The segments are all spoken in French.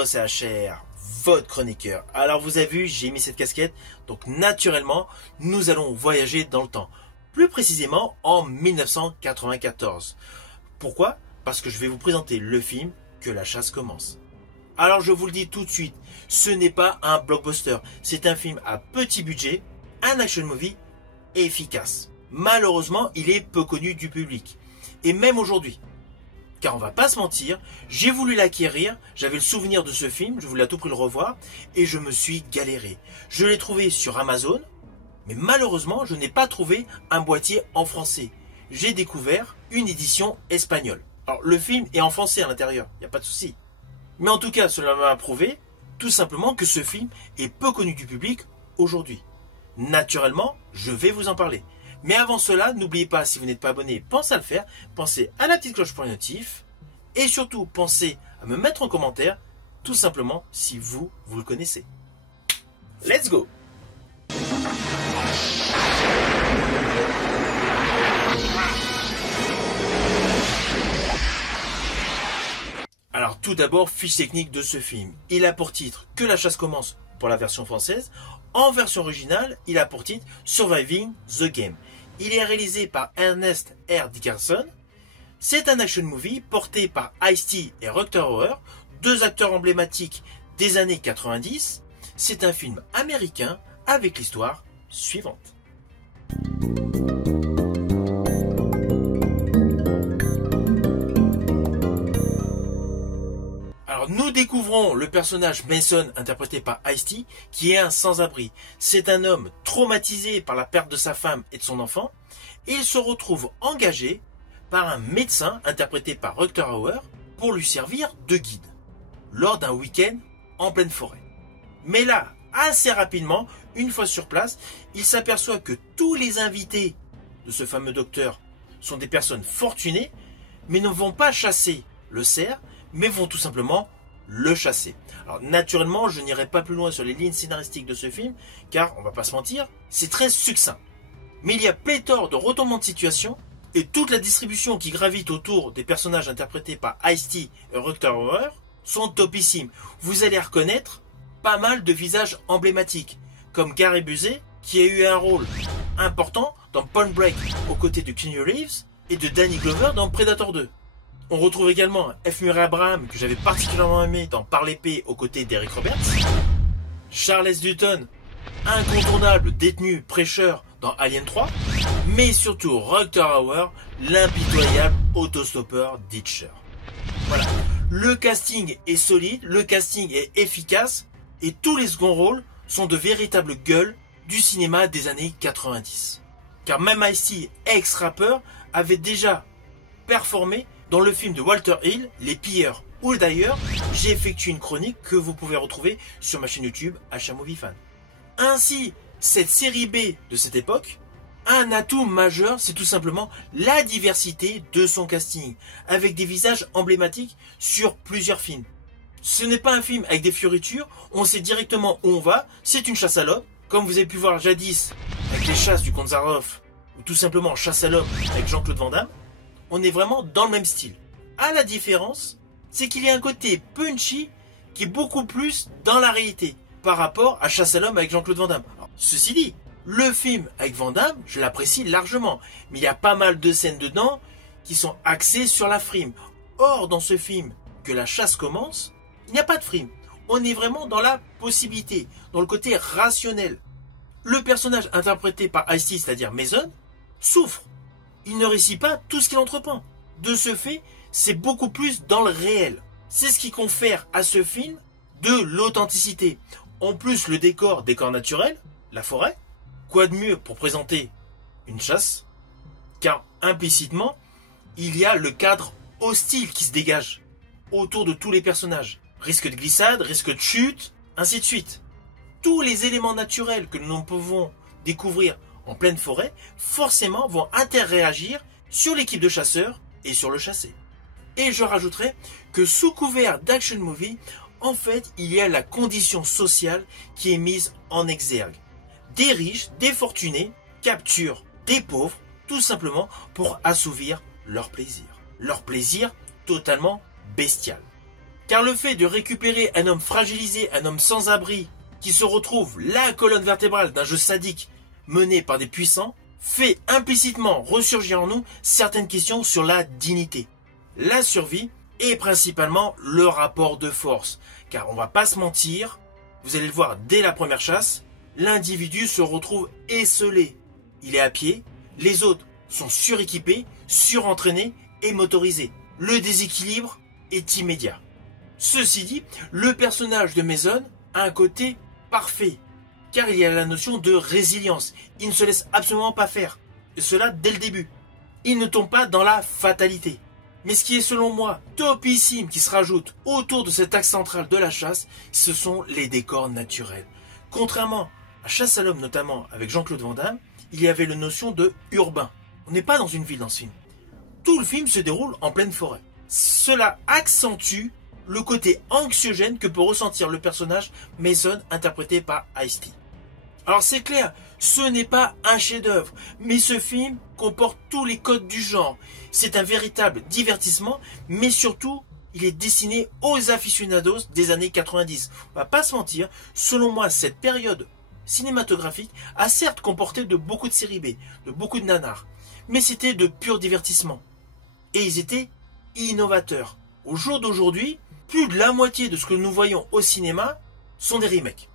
Hello, c'est HR, votre chroniqueur. Alors vous avez vu, j'ai mis cette casquette, donc naturellement, nous allons voyager dans le temps. Plus précisément en 1994. Pourquoi? Parce que je vais vous présenter le film Que la chasse commence. Alors je vous le dis tout de suite, ce n'est pas un blockbuster, c'est un film à petit budget, un action movie efficace. Malheureusement, il est peu connu du public. Et même aujourd'hui. Car on va pas se mentir, j'ai voulu l'acquérir, j'avais le souvenir de ce film, je voulais à tout prix le revoir, et je me suis galéré. Je l'ai trouvé sur Amazon, mais malheureusement, je n'ai pas trouvé un boîtier en français. J'ai découvert une édition espagnole. Alors, le film est en français à l'intérieur, il n'y a pas de souci. Mais en tout cas, cela m'a prouvé, tout simplement, que ce film est peu connu du public aujourd'hui. Naturellement, je vais vous en parler. Mais avant cela, n'oubliez pas, si vous n'êtes pas abonné, pensez à le faire, pensez à la petite cloche pour les notifs, et surtout, pensez à me mettre en commentaire, tout simplement, si vous le connaissez. Let's go! Alors tout d'abord, fiche technique de ce film. Il a pour titre Que la chasse commence pour la version française. En version originale, il a pour titre Surviving the Game. Il est réalisé par Ernest R. Dickerson. C'est un action movie porté par Ice-T et Rutger Hauer, deux acteurs emblématiques des années 90. C'est un film américain avec l'histoire suivante. Alors nous découvrons le personnage Mason interprété par Ice-T qui est un sans-abri. C'est un homme traumatisé par la perte de sa femme et de son enfant. Et il se retrouve engagé par un médecin interprété par Rutger Hauer pour lui servir de guide lors d'un week-end en pleine forêt. Mais là, assez rapidement, une fois sur place, il s'aperçoit que tous les invités de ce fameux docteur sont des personnes fortunées, mais ne vont pas chasser le cerf, mais vont tout simplement le chasser. Alors naturellement, je n'irai pas plus loin sur les lignes scénaristiques de ce film, car on va pas se mentir, c'est très succinct. Mais il y a pléthore de retournements de situation, et toute la distribution qui gravite autour des personnages interprétés par Ice-T et Rutger Hauer sont topissimes. Vous allez reconnaître pas mal de visages emblématiques, comme Gary Busey, qui a eu un rôle important dans Point Break aux côtés de Keanu Reeves et de Danny Glover dans Predator 2. On retrouve également F. Murray Abraham, que j'avais particulièrement aimé dans Par l'épée aux côtés d'Eric Roberts. Charles Dutton, incontournable détenu prêcheur dans Alien 3. Mais surtout Rutger Hauer, l'impitoyable autostoppeur Ditcher. Voilà. Le casting est solide, le casting est efficace, et tous les seconds rôles sont de véritables gueules du cinéma des années 90. Car même Ice-T, ex-rappeur, avait déjà performé dans le film de Walter Hill, Les Pilleurs. Ou d'ailleurs, j'ai effectué une chronique que vous pouvez retrouver sur ma chaîne YouTube, HR Movie Fan. Ainsi, cette série B de cette époque, un atout majeur, c'est tout simplement la diversité de son casting, avec des visages emblématiques sur plusieurs films. Ce n'est pas un film avec des fioritures, on sait directement où on va, c'est une chasse à l'homme, comme vous avez pu voir jadis avec les chasses du comte Zaroff, ou tout simplement Chasse à l'homme avec Jean-Claude Van Damme. On est vraiment dans le même style. À la différence, c'est qu'il y a un côté punchy qui est beaucoup plus dans la réalité par rapport à Chasse à l'homme avec Jean-Claude Van Damme. Alors, ceci dit, le film avec Van Damme, je l'apprécie largement, mais il y a pas mal de scènes dedans qui sont axées sur la frime. Or, dans ce film, Que la chasse commence, il n'y a pas de frime. On est vraiment dans la possibilité, dans le côté rationnel. Le personnage interprété par Ice-T, c'est-à-dire Mason, souffre. Il ne réussit pas tout ce qu'il entreprend. De ce fait, c'est beaucoup plus dans le réel. C'est ce qui confère à ce film de l'authenticité. En plus, le décor naturel, la forêt. Quoi de mieux pour présenter une chasse? Car implicitement, il y a le cadre hostile qui se dégage autour de tous les personnages. Risque de glissade, risque de chute, ainsi de suite. Tous les éléments naturels que nous pouvons découvrir en pleine forêt, forcément vont interréagir sur l'équipe de chasseurs et sur le chassé. Et je rajouterai que sous couvert d'action movie, en fait, il y a la condition sociale qui est mise en exergue. Des riches, des fortunés capturent des pauvres, tout simplement pour assouvir leur plaisir. Leur plaisir totalement bestial. Car le fait de récupérer un homme fragilisé, un homme sans abri, qui se retrouve la colonne vertébrale d'un jeu sadique mené par des puissants, fait implicitement ressurgir en nous certaines questions sur la dignité, la survie et principalement le rapport de force. Car on va pas se mentir, vous allez le voir dès la première chasse, l'individu se retrouve esseulé. Il est à pied, les autres sont suréquipés, surentraînés et motorisés. Le déséquilibre est immédiat. Ceci dit, le personnage de Mason a un côté parfait, car il y a la notion de résilience. Il ne se laisse absolument pas faire, et cela dès le début. Il ne tombe pas dans la fatalité. Mais ce qui est selon moi topissime qui se rajoute autour de cet axe central de la chasse, ce sont les décors naturels. Contrairement à Chasse à l'homme, notamment avec Jean-Claude Van Damme, il y avait la notion de urbain. On n'est pas dans une ville dans ce film. Tout le film se déroule en pleine forêt. Cela accentue le côté anxiogène que peut ressentir le personnage Mason interprété par Ice-T. Alors c'est clair, ce n'est pas un chef-d'œuvre, mais ce film comporte tous les codes du genre. C'est un véritable divertissement, mais surtout, il est destiné aux aficionados des années 90. On va pas se mentir, selon moi, cette période cinématographique a certes comporté de beaucoup de séries B, de beaucoup de nanars, mais c'était de pur divertissement. Et ils étaient innovateurs. Au jour d'aujourd'hui, plus de la moitié de ce que nous voyons au cinéma sont des remakes.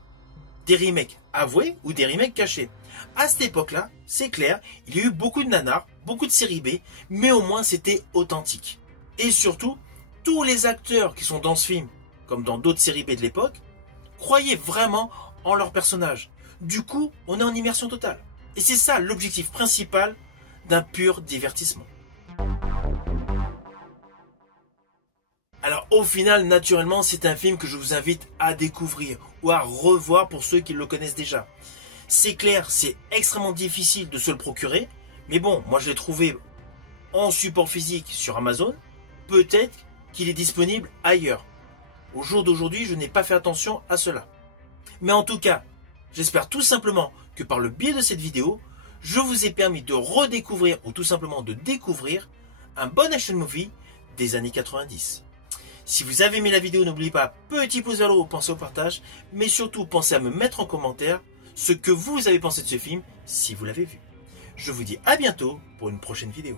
Des remakes avoués ou des remakes cachés. À cette époque-là, c'est clair, il y a eu beaucoup de nanars, beaucoup de séries B, mais au moins c'était authentique. Et surtout, tous les acteurs qui sont dans ce film, comme dans d'autres séries B de l'époque, croyaient vraiment en leur personnage. Du coup, on est en immersion totale. Et c'est ça l'objectif principal d'un pur divertissement. Alors au final, naturellement, c'est un film que je vous invite à découvrir ou à revoir pour ceux qui le connaissent déjà. C'est clair, c'est extrêmement difficile de se le procurer, mais bon, moi je l'ai trouvé en support physique sur Amazon. Peut-être qu'il est disponible ailleurs. Au jour d'aujourd'hui, je n'ai pas fait attention à cela. Mais en tout cas, j'espère tout simplement que par le biais de cette vidéo, je vous ai permis de redécouvrir ou tout simplement de découvrir un bon action movie des années 90. Si vous avez aimé la vidéo, n'oubliez pas, petit pouce vers le haut, pensez au partage, mais surtout pensez à me mettre en commentaire ce que vous avez pensé de ce film si vous l'avez vu. Je vous dis à bientôt pour une prochaine vidéo.